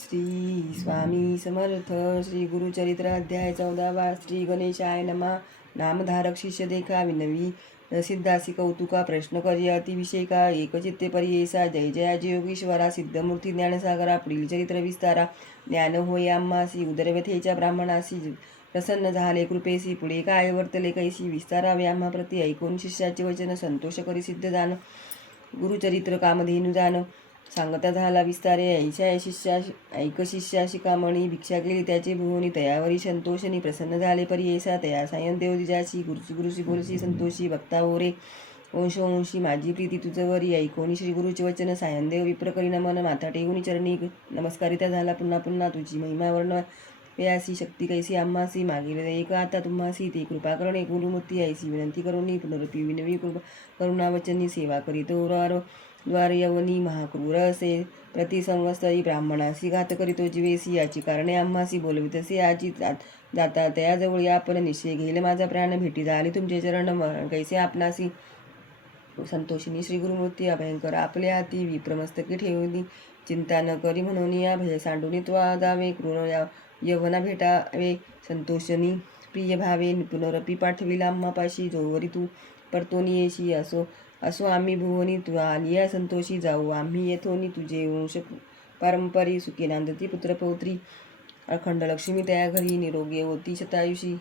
श्री स्वामी समर्थ. श्री गुरुचरित्र अध्याय 14. श्री गणेशाय नमा. नामधारक शिष्य देखा विनवी सिद्धासी कौतुका. प्रश्न करी अतिविषयका. एकचित्ते परियेसा. जय जयाजी योगीश्वरा. सिद्धमूर्ती ज्ञानसागरा. पुढील चरित्र विस्तारा. ज्ञान होय आम्हासी. उदरव्यथेच्या ब्राह्मणासी प्रसन्न झाले कृपेसी. पुढे काय वर्तले कैसी. विस्तारावे आम्हा प्रती. ऐकून शिष्याचे वचन संतोष करी सिद्ध जाण. गुरुचरित्र कामधेनु जाण. सांगता झाला विस्तारे. ऐशा शिष्या ऐक शिष्या शिकामणी. भिक्षा केली त्याचे भुवनी. तयावरी संतोषणी. प्रसन्न झाले परियेसा. तया सायन देव दिजाशी. गुरुची गुरुशी बोलशी संतोषी. भक्ता ओरे वंशवंशी माझी प्रीती तुझवरी. ऐकोनी श्री गुरुचे वचन. सायन देव विप्र करी नमन. माथा टेवून चरणी नमस्कारिता झाला पुन्हा पुन्हा. तुझी महिमा वर्ण व्यासी. शक्ती कैसी आम्हासी. मागील एक आता तुम्हासी. ते कृपा करणे गुरुमूर्ती ऐसी. विनंती करुणी पुनरपी विनवी कृपा करुणा वचनी. सेवा करीतो द्वार यवनी. महाक्रूर असे प्रतिसंवत्सरी. ब्राह्मणासी घात करीतो जीवेसी. याची कारणे आम्हासी बोलवितसे. आजी जाता तयाजवळी आपण. निश्चय घेईल माझा प्राण. भेटी झाली तुमचे चरण. मरण कैसे आपणासी. संतोषिनी श्री गुरुमूर्ती. अभयंकर आपल्या हाती. विप्रमस्तकी ठेवली चिंता न करी म्हणून या भय सांडून त्वा जावे. क्रूर यवना भेटावे संतोषनी प्रिय भावे. पुनरपी पाठविला आम्हापाशी. जोवरी तू परतोनी येशी. असो आम्ही भुवनी. तू आलिया संतोषी. जाऊ आम्ही येथोनी. तुझे वंश पारंपरी. सुखी नांदती पुत्रपौत्री. अखंड लक्ष्मी त्या घरी. निरोगी होती शतायुषी.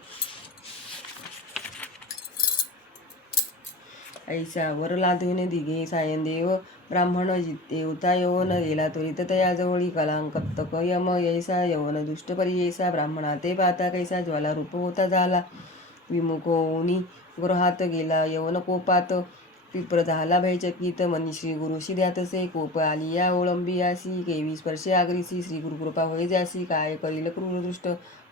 ऐसा वर लादून दिगे सायन देव ब्राह्मण. देवता यवन गेला त्वरित तयाजवळी. कलांकप्तक यम यैसा. यवन दुष्ट परियेसा. ब्राह्मणा ते पाहता कैसा ज्वाला रूप होता झाला. विमुखोनी गृहात गेला यवन कोपात. विप्र झाला भयचकित. मनी श्री गुरुशी द्यातसे. कोप आलिया ओळंबियासी. केवी स्पर्शे आगरीसी. श्री गुरुकृपा होय जासी. काय करील क्रूर दृष्ट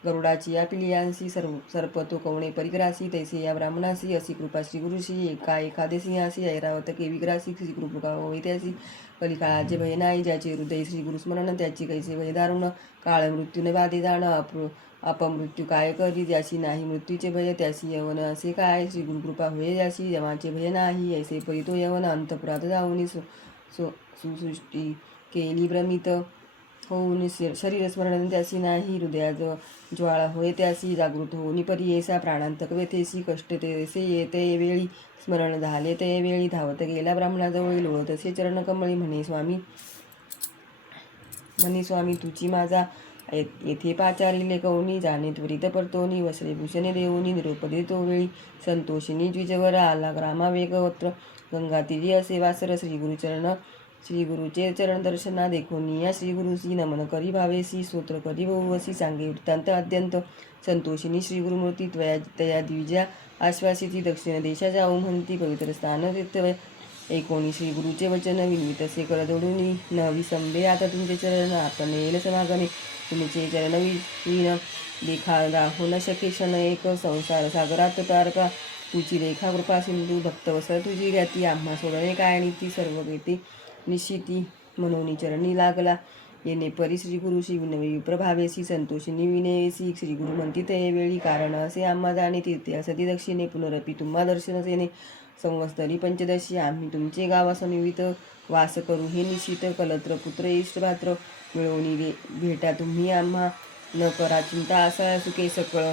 गरुडाची या पिलियांसी. सर्प तो कवणे परिग्रासी. तैसे या ब्राह्मणासी. अशी कृपा श्री गुरुशी. एखादे सिंहासी. ऐरावत केवी ग्रासी. श्री गुरुकृपा होय त्यासी. कलिकाळाचे भय नाही ज्याचे हृदय. श्री गुरुस्मरण त्याची कैसे भय दारुण. काळ मृत्यूने बाधे जाण. अपमृत्यू काय करी ज्याशी नाही मृत्यूचे भय. त्यासी यवन असे काय. श्री गुरुकृपा होय ज्याशी यमाचे भय नाही. ऐसे परितो यवन अंतपुरात जाऊन सुसृष्टी केली भ्रमित होऊन. शरीर स्मरण त्यासी नाही. हृदयात ज्वाळा होय त्यासी. जागृत होऊन परियेसा. प्राणांतक व्यथेसी. कष्ट तेसे येते वेळी. स्मरण झाले ते वेळी. धावत गेला ब्राह्मणाजवळी. लोळत असे चरण कमळी. म्हणे स्वामी तुची माझा येथे पाचारिले कौनी. जाणे त्वरित परतोनी. वस्त्रेभूषणे देऊनी. निरोप देतो वेळी. संतोषिनी द्विजवर आला ग्रामा वेगवत्र. गंगातीरी असे वासर. श्री गुरुचे चरण दर्शना देखोनी. या श्री गुरुसी नमन करी भावेसी. स्तोत्र करी बहुवसी. सांगे वृत्तांत अद्यंत. संतोषिनी श्री गुरुमूर्ती तया द्विजा आश्वासिती. दक्षिण देशा जाऊ म्हणती. पवित्र स्थान तीर्थवय. ऐकोनी श्री गुरुचे वचन. विनवितसे कर जोडूनी. न विसंबे आता तुमचे चरण. आपण येईल समागमे. तुमचे चरण विण देखा राहू न शके क्षण एक. संसार सागरात तारका तुझी रेखा कृपा सिंधू. भक्तवसर तुझी ज्ञाती. आम्हा सोडणे काय नीती. सर्व घेते निश्चिती. म्हणून चरणी लागला येणे परी. श्री गुरुशी विनवी विप्रभावेसी. संतोषिनी विनेसी. श्री गुरु म्हणती ते वेळी. कारण असे आम्हा जाणे. तीर्थे असती दक्षिणे. पुनरपी तुम्हा दर्शन सेने. संवत्सरी पंचदशी. आम्ही तुमचे गावा समिवित वास करू हे निश्चित. कलत्र पुत्र इष्टपात्र मिळवणी भेटा तुम्ही आम्हा. न करा चिंता असा सुखे सकळ.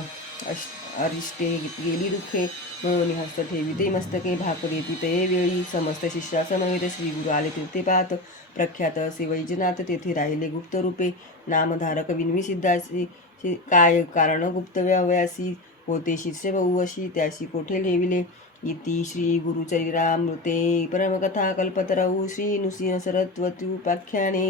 अरिष्टे गेली दुःखे. मिळवणी हस्त ठेविते मस्तके. भाक देती ते वेळी. समस्त शिष्या समवेत. श्री गुरु आले तीर्थे पाहत. प्रख्यात असे वैजनाथ. तेथे राहिले गुप्त रूपे. नामधारक विनवी सिद्धासी. काय कारण गुप्त व्यावयासी. होते शिष्य बहुवशी. त्याशी कोठे ठेविले. इति श्री गुरुचरित्रामृते परमकथा कल्पतरौ. श्री नृसिंह सरस्वत्युपाख्याने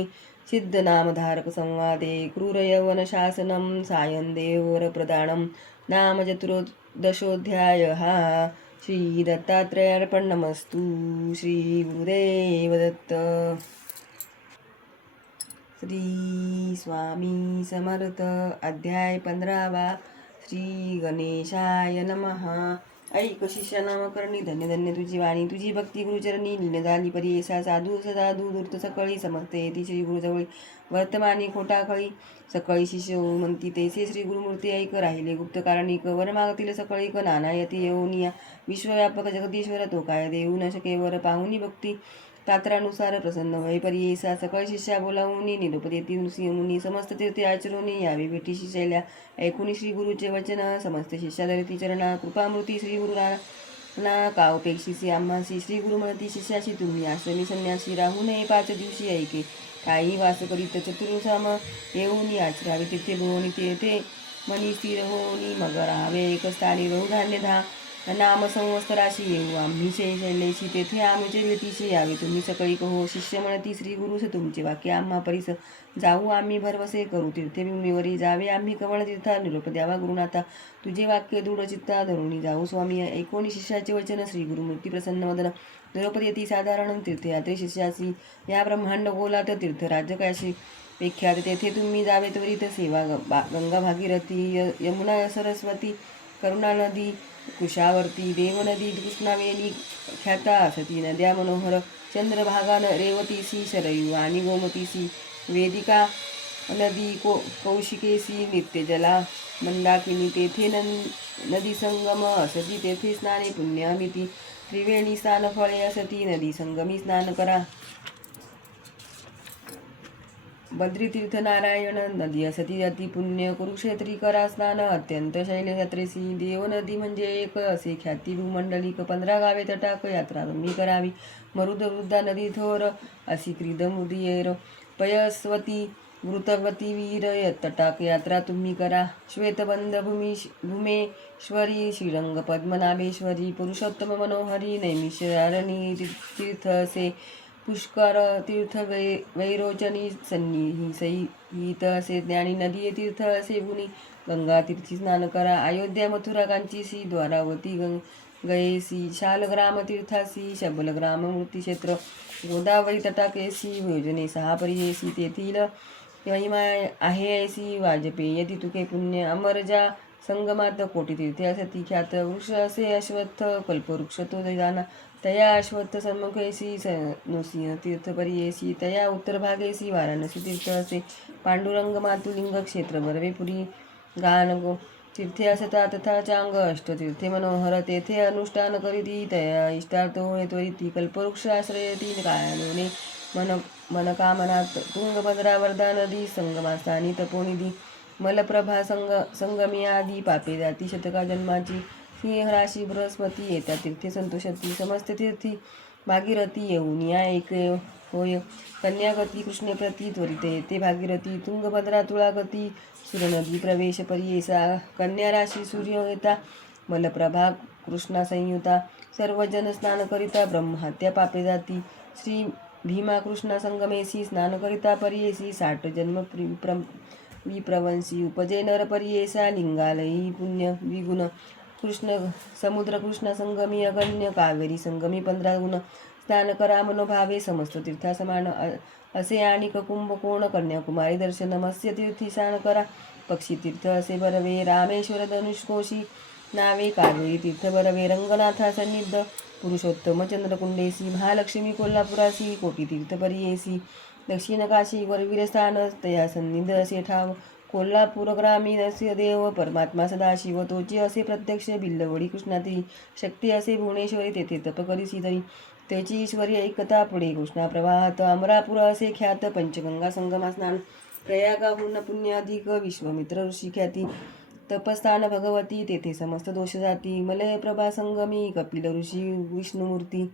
सिद्ध नामधारक संवादे. क्रूर यवन शासनम. सायन देवर प्रदानम. नाम चतुर्दशोऽध्याय. श्री दत्तात्रेयार्पणमस्तु. श्री गुरुदेव दत्त. श्री स्वामी समर्थ. अध्याय 15. श्री गणेशाय नमः. ऐक शिष्या नामकरणी. धन्य धन्य तुझी वाणी. तुझी भक्ती गुरुचरणी. लीन झाली परियेसा. साधू सदाधू धूर्त सकळी. समजते येती श्री गुरुजवळी. वर्तमानी खोटा खळी. सकळी शिष्य म्हणती तैसे श्री गुरुमूर्ती ऐक. राहिले गुप्त कारणिक. वर मागतील सकळीक. नाना यती येऊनिया. विश्वव्यापक जगदीश्वर तो काय देऊ न शके वर. पाहुनी भक्ती पात्रानुसार प्रसन्न होई परियेसा सकळ शिष्या बोलावूनी निरोप देती मुनी समस्त तीर्थे आचरोनी यावे भेटीशी शैल्या ऐकुनी श्री गुरुचे वचन समस्त शिष्या धरती चरणा कृपामृती श्री गुरुरा ना का उपेक्षिसी आम्हासी श्री गुरु म्हणती शिष्याशी तुम्ही आश्रमी संन्यासी राहू नये 5 दिवशी ऐके काही वास करीत चतुर्साम येऊनी आचरावे तिथे भोवनी तेथे मनी स्थिर होऊनी मग राहावे एक स्थानी रहू धान्य धा नाम संवत्सराशी येऊ आम्ही शैलेशी तेथे आमचे भेटीशी यावे तुम्ही सकळी कहो शिष्य म्हणती श्री गुरुस तुमचे वाक्य आम्हा परिस जाऊ आम्ही भरवसे करू तीर्थभूमीवरी जावे आम्ही कवळ तीर्था निरोप द्यावा गुरुनाथा तुझे वाक्य दृढ चित्ता धरुणी जाऊ स्वामी ऐकोनी शिष्याचे वचन श्री गुरुमूर्ती प्रसन्न वदन निरोप देती साधारण तीर्थयात्रे शिष्यासी या ब्रह्मांड गोलात तीर्थराज्य काशी विख्यात तेथे तुम्ही जावे त्वरित सेवा गंगा भागीरथी यमुना सरस्वती करुणा नदी कुशावर्ती देवनदी कृष्णावेणी ख्याता सती नद्या मनोहर चंद्रभागा रेवतीसी शरयू आणि गोमतीसी वेदिका नदी कौशिकेसी नित्यजला मंदाकिनी तेथे नदी संगम असती तेथे स्नाने पुण्यमिती त्रिवेणी स्नान फळे असती नदी संगमी स्नान करा बद्रीतीर्थ नारायण नदी असती अति पुण्य कुरुक्षेत्री करा स्नान अत्यंत शैलयात्रेसी देव नदी म्हणजे एक असे ख्याती भूमंडलिक 15 गावे तटाक यात्रा तुम्ही करावी मरुद वृद्धा नदी थोर अशी क्रीद मुदीयर पयस्वती मृतवती वीर तटाक यात्रा तुम्ही करा श्वेतबंध भूमेश्वरी श्रीरंग पद्मनाभेश्वरी पुरुषोत्तम मनोहरी नैमिषारणी तीर्थ असे पुष्कर तीर्थ वैरोचनी सन्निही सहित असे ज्ञानी नदी तीर्थ असे गुणी गंगा तीर्थी स्नान करा अयोध्या मथुरा कांचीसी द्वारावती गयेसी शालग्राम तीर्थासी शबलग्राम मूर्तिक्षेत्र गोदावरी तटाकेसी योजने 6 परियेसी तेथील महिमा आहे ऐसी वाजपेय तितुके पुण्य अमरजा संगमात कोटी तीर्थे असती ख्यात वृक्ष असे अश्वत्थ कल्पवृक्ष तो जाना तया अश्वत्थ सन्मुखेसी नुसिंह तीर्थ परियेसी तया उत्तर भागेसी वाराणसी तीर्थ असे पांडुरंग मातुलिंग क्षेत्र बर्वेपुरी गान तीर्थे असता तथा चांग अष्टतीर्थे मनोहर तेथे अनुष्ठान करीती तया इष्टार्थ होय त्वरिती कल्पवृक्ष आश्रयती कायाने मनकामनात तुंगभद्रा वर्धा नदी संगमास्थानी तपोनिधी मलप्रभा संगमी आदी पापे जाती शतका जन्माची सिंह राशी बृहस्पती येता तीर्थे संतोषती समस्त तीर्थी भागीरथी येऊनिया एक होय कन्यागती कृष्णप्रती त्वरित येते भागीरथी तुंगभद्रा तुळागती सुरनदी प्रवेश परियेसा कन्या राशी सूर्य येता मलप्रभा कृष्णा संयुता सर्वजन स्नान करिता ब्रह्महत्या पापे जाती श्री भीमा कृष्णा संगमेसी स्नान करिता परियेसी 60 जन्म विप्रवंशी उपजे नर परियेसा लिंगालयी पुण्य विगुण कृष्ण समुद्र कृष्ण संगमी अगण्य कावेरी संगमी 15 गुण स्नान करा मनोभावे समस्त तीर्था समान असे आणि कुंभकोण कन्याकुमारी दर्शन मत्स्य तीर्थी स्नान करा पक्षी तीर्थ असे बरवे रामेश्वर धनुष्कोशी नावे कावेरी तीर्थ बरवे रंगनाथा सन्निध पुरुषोत्तम चंद्रकुंडेसी महालक्ष्मी कोल्हापुरासी कोटी तीर्थ परियेसी दक्षिण काशी वरवीरस्थान तया सन्निध असे ठाव कोल्हापूर ग्रामीण असे देव परमात्मा सदाशिव तोची असे प्रत्यक्ष बिल्लवडी कृष्णाती शक्ती असे भुवनेश्वरी तेथे तप करीसी तरी त्याची ईश्वरी ऐकता पुढे कृष्णा प्रवाहात अमरापूर असे ख्यात पंचगंगा संगमा स्नान प्रयागाहून पुण्य अधिक विश्वमित्र ऋषी ख्याती तपस्थान भगवती तेथे समस्त दोष जाती मलय प्रभा संगमी कपिल ऋषी विष्णुमूर्ती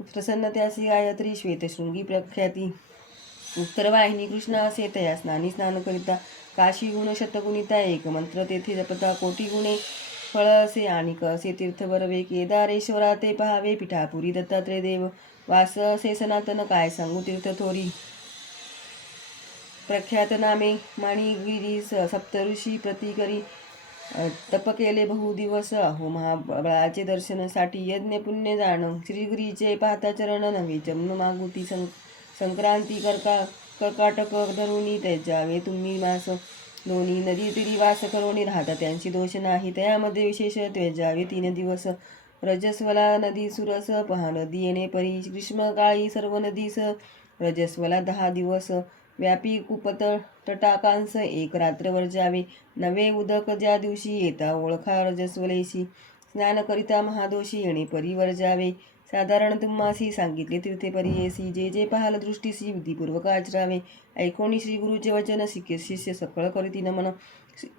प्रसन्न त्यासी गायत्री श्वेतशृंगी प्रख्याती उत्तरवाहिनी कृष्ण असे तया स्नानी स्नान करिता काशी गुण शतगुणिता एक मंत्र तेथे जपता कोटी गुणे फळ असे आणि असे तीर्थ बरवे केदारेश्वरा ते पहावे पिठापुरी दत्तात्रय देव वास असे सनातन काय सांगू तीर्थ थोरी प्रख्यात नामे माणिगिरी सप्तऋषी प्रतिकरी तप केले बहुदिवस अहो महाबळाचे दर्शनासाठी यज्ञ पुण्य जाण श्रीगिरीचे पाहता चरण नव्हे जन्म मागुती संक्रांती कर्काटक धरुणी त्याच्यावे तुम्ही मास दोन्ही नदी तिरी वास करोणी राहता त्यांची दोष नाही त्यामध्ये विशेष त्वजावे 3 दिवस रजस्वला नदी सुरस पहा नदी येणे परी ग्रीष्म काळी सर्व नदीस रजस्वला 10 दिवस व्यापी कुपत तटाकांस 1 रात्रभर जावे नवे उदक ज्या दिवशी येता ओळखा रजस्वलेशी स्नान करिता महादोषी येणे परी वर जावे साधारण तुम्हासी सांगितले तीर्थे परियेसी जे जे पाहाल दृष्टीसी विधीपूर्वक आचरावे. ऐकोनी श्री गुरुचे वचन शिष्य सकळ करीती नमन.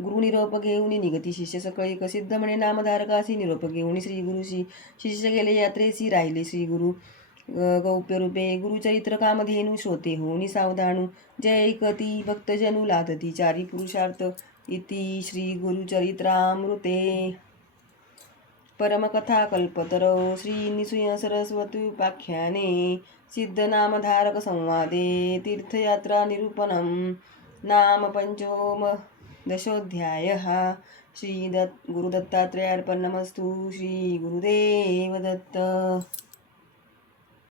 गुरु निरोप घेऊन निगती शिष्य सकळ एक सिद्ध म्हणे नामधारकासी निरोप घेऊन श्री गुरुशी शिष्य गेले यात्रेसी राहिले श्री गुरु गौप्य रूपे. गुरुचरित्र कामधेनु श्रोते होनी सावधानू. जय ऐकती भक्तजनू लादती चारी पुरुषार्थ. इति श्री गुरुचरित्रामृते परमकथा कल्पतरो श्री निसूय सरस्वती उपाख्याने सिद्धनामधारक संवादे तीर्थयात्रा निरूपणम नाम पंचोदशोऽध्यायः. गुरुदत्तात्रेयार्पणमस्तु. श्री गुरुदेव दत्त.